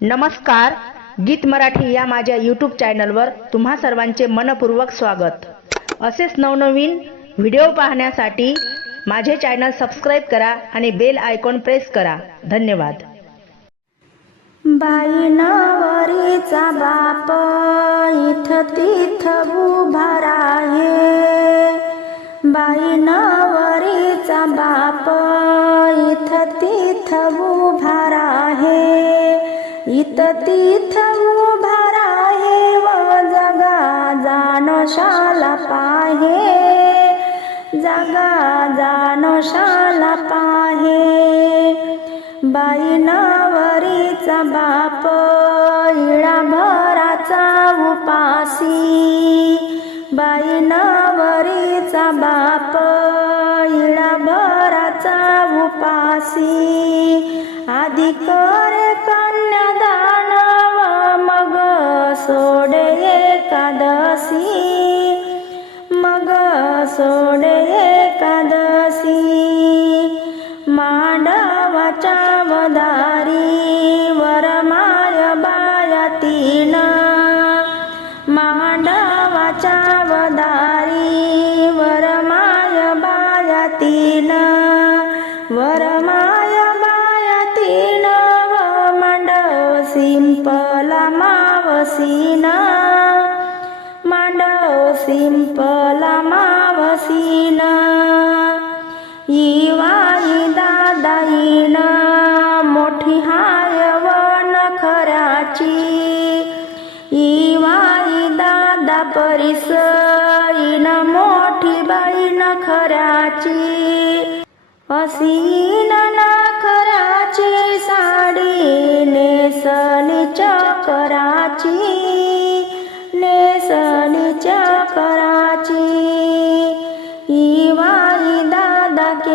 नमस्कार गीत मराठी या माझ्या यूट्यूब चॅनलवर तुम्हा सर्वांचे मनपूर्वक स्वागत. असेच नवनवीन व्हिडिओ पाहण्यासाठी माझे चॅनल सबस्क्राईब करा आणि बेल आयकॉन प्रेस करा. धन्यवाद. बाई नवरीचा बाप इथ तिथ उभारा राहे. बाई नवरीचा बाप इथ तिथ उभा राहे. तीर्थ उभारा हे व जगा जानशाला पाहे. जगा जानशाला पाहे. बाई नवरीचा बाप इळा भराचा उपासी. बाई नवरीचा बाप इळा भराचा उपासी. आधी करे एकादशी मग सोडे एकादशी. मांडवाच्या वदारी वरमाय बाया तीन. मांडवाच्या वदारी वरमाय बाया तीन. वरमाय बा मांडव सिंपला मावसीना इवाई दादाईन मोठी हाय वन खराची इवाई दादा परिस इन मोठी बाईन खराची असीन ना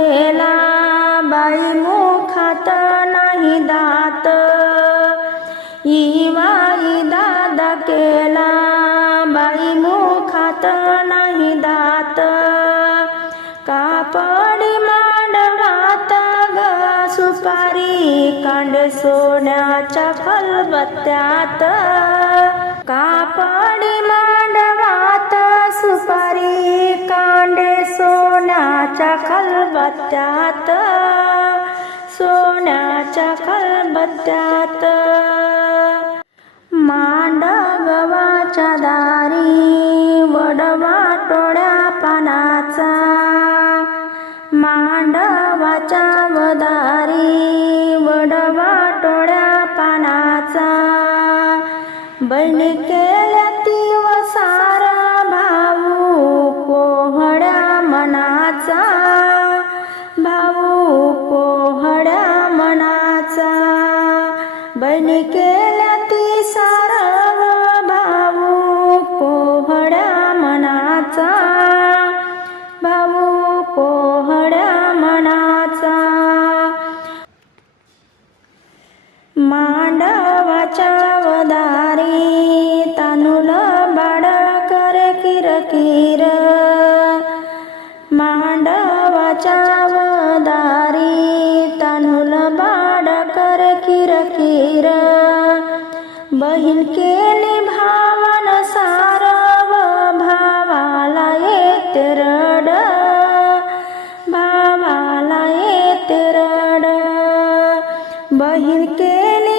केला बाई मुखात नाही दात. इवाई दादा केला बाई मुखात नाही दात. कापडी मांडवात ग सुपारी कांड सोन्याच्या फलबत्त्यात. कापडी मांडवात सुपारी कांडे सोन्याच्या खलबत्त्यात सोन्याच्या खलबत्त्यात मांडवाच्या दारी वडवा टोळ्या पानाचा. मांडवाच्या वदारी वडवा टोळ्या पानाचा. बहिणी केल्या ती वसारा बहिणी केल्या येईल केले भावन सारव भावाला येते रड. भावाला येते रड. बहीण केली